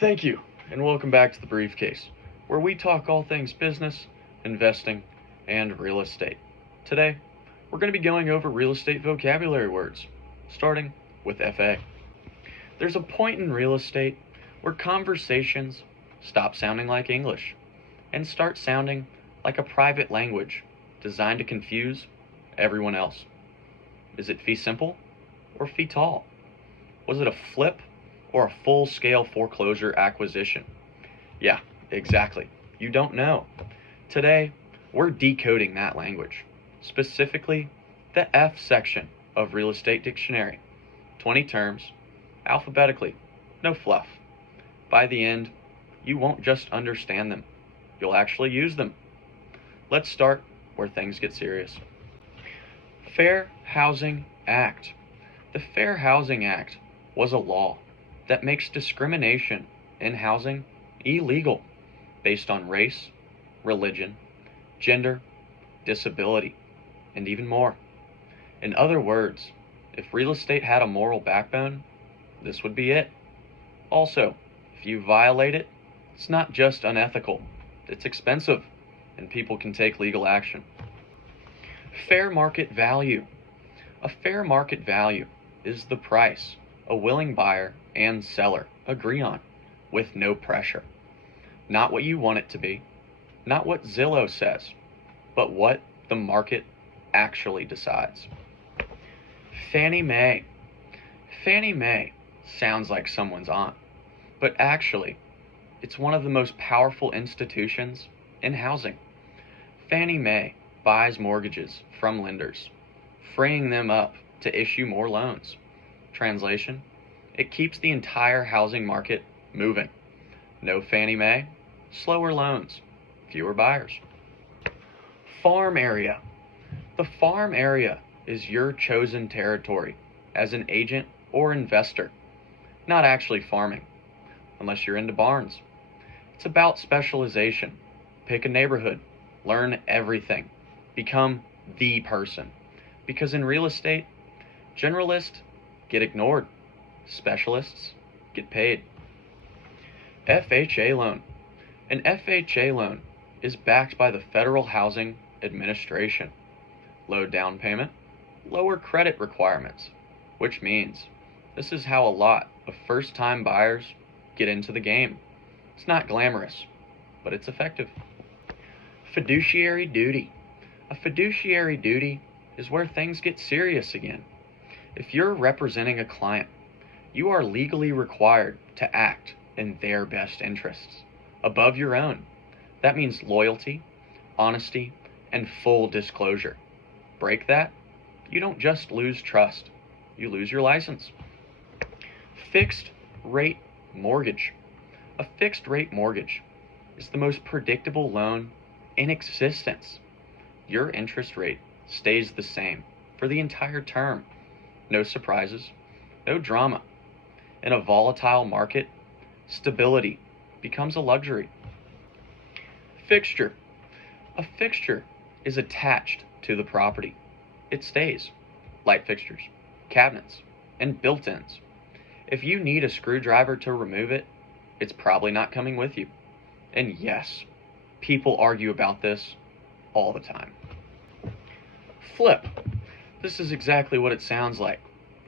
Thank you, and welcome back to the Briefcase, where we talk all things business, investing, and real estate. Today, we're going to be going over real estate vocabulary words, starting with FA. There's a point in real estate where conversations stop sounding like English and start sounding like a private language designed to confuse everyone else. Is it fee simple or fee tall? Was it a flip or a full-scale foreclosure acquisition? Yeah, exactly. You don't know. Today, we're decoding that language, specifically the F section of Real Estate Dictionary. 20 terms, alphabetically, no fluff. By the end, you won't just understand them, you'll actually use them. Let's start where things get serious. Fair Housing Act. The Fair Housing Act was a law that makes discrimination in housing illegal based on race, religion, gender, disability, and even more. In other words, if real estate had a moral backbone, this would be it. Also, if you violate it, it's not just unethical, it's expensive, and people can take legal action. Fair market value. A fair market value is the price a willing buyer and seller agree on with no pressure. Not what you want it to be, not what Zillow says, but what the market actually decides. Fannie Mae. Fannie Mae sounds like someone's aunt, but actually, it's one of the most powerful institutions in housing. Fannie Mae buys mortgages from lenders, freeing them up to issue more loans. Translation: it keeps the entire housing market moving. No Fannie Mae, slower loans, fewer buyers. Farm area. The farm area is your chosen territory as an agent or investor, not actually farming, unless you're into barns. It's about specialization. Pick a neighborhood, learn everything, become the person. Because in real estate, generalists get ignored, specialists get paid. FHA Loan. An FHA loan is backed by the Federal Housing Administration. Low down payment, lower credit requirements, which means this is how a lot of first-time buyers get into the game. It's not glamorous, but it's effective. Fiduciary Duty. A fiduciary duty is where things get serious again. If you're representing a client, you are legally required to act in their best interests, above your own. That means loyalty, honesty, and full disclosure. Break that, you don't just lose trust, you lose your license. Fixed rate mortgage. A fixed rate mortgage is the most predictable loan in existence. Your interest rate stays the same for the entire term. No surprises, no drama. In a volatile market, stability becomes a luxury. Fixture. A fixture is attached to the property. It stays. Light fixtures, cabinets, and built-ins. If you need a screwdriver to remove it, it's probably not coming with you. And yes, people argue about this all the time. Flip. This is exactly what it sounds like.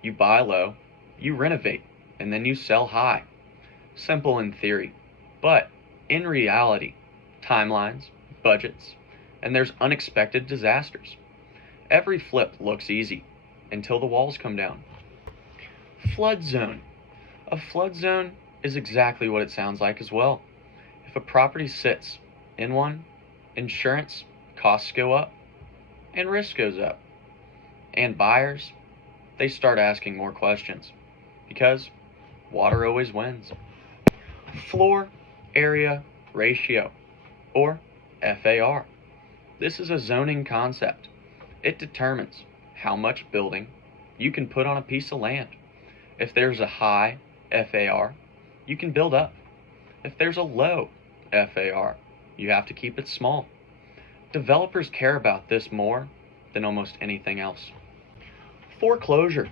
You buy low, you renovate, and then you sell high. Simple in theory, but in reality, timelines, budgets, and there's unexpected disasters. Every flip looks easy until the walls come down. Flood zone. A flood zone is exactly what it sounds like as well. If a property sits in one, insurance costs go up and risk goes up. And buyers, they start asking more questions because water always wins. Floor area ratio, or FAR. This is a zoning concept. It determines how much building you can put on a piece of land. If there's a high FAR, you can build up. If there's a low FAR, you have to keep it small. Developers care about this more than almost anything else. Foreclosure.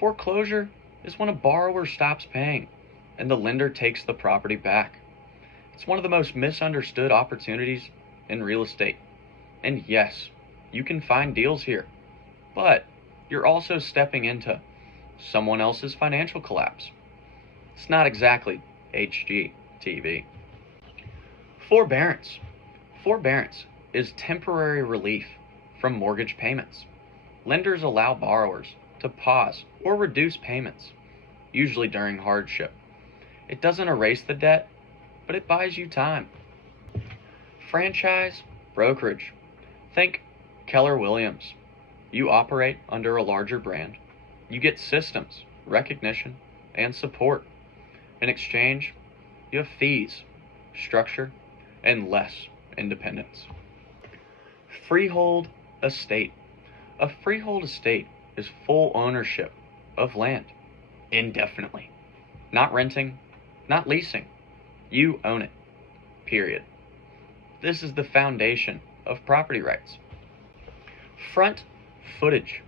Foreclosure is when a borrower stops paying. and the lender takes the property back. It's one of the most misunderstood opportunities in real estate. And yes, you can find deals here, but you're also stepping into someone else's financial collapse. It's not exactly HGTV. Forbearance. Forbearance is temporary relief from mortgage payments. Lenders allow borrowers to pause or reduce payments, usually during hardship. It doesn't erase the debt, but it buys you time. Franchise brokerage. Think Keller Williams. You operate under a larger brand. You get systems, recognition, and support. In exchange, you have fees, structure, and less independence. Freehold Estate. A freehold estate is full ownership of land, indefinitely. Not renting, not leasing. You own it, period. This is the foundation of property rights. Front footage.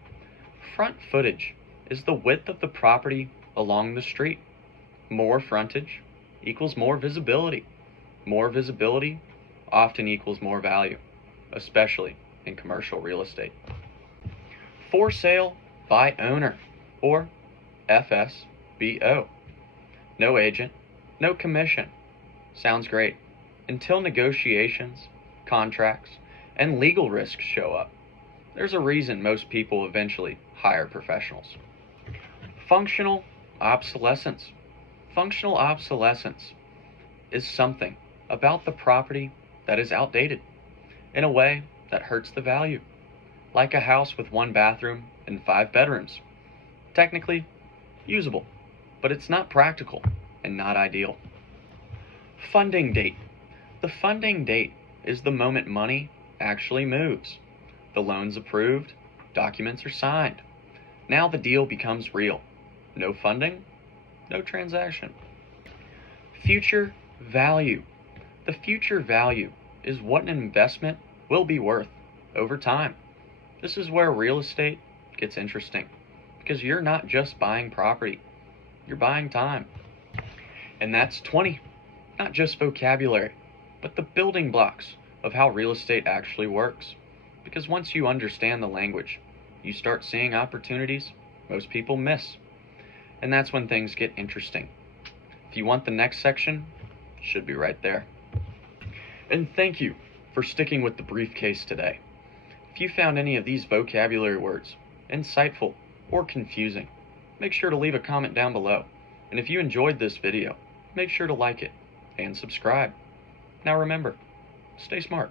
Front footage is the width of the property along the street. More frontage equals more visibility. More visibility often equals more value, especially in commercial real estate. For sale by owner, or FSBO. No agent, no commission. Sounds great, until negotiations, contracts, and legal risks show up. There's a reason most people eventually hire professionals. Functional obsolescence. Functional obsolescence is something about the property that is outdated in a way that hurts the value, like a house with 1 bathroom and 5 bedrooms. Technically usable, but it's not practical and not ideal. Funding date. The funding date is the moment money actually moves. The loan's approved, documents are signed. Now the deal becomes real. No funding, no transaction. Future value. The future value is what an investment will be worth over time. This is where real estate gets interesting, because you're not just buying property, you're buying time. And that's 20, not just vocabulary, but the building blocks of how real estate actually works. Because once you understand the language, you start seeing opportunities most people miss. And that's when things get interesting. If you want the next section, it should be right there. And thank you for sticking with the briefcase today. If you found any of these vocabulary words insightful or confusing, make sure to leave a comment down below. And if you enjoyed this video, make sure to like it and subscribe. Now remember, stay smart.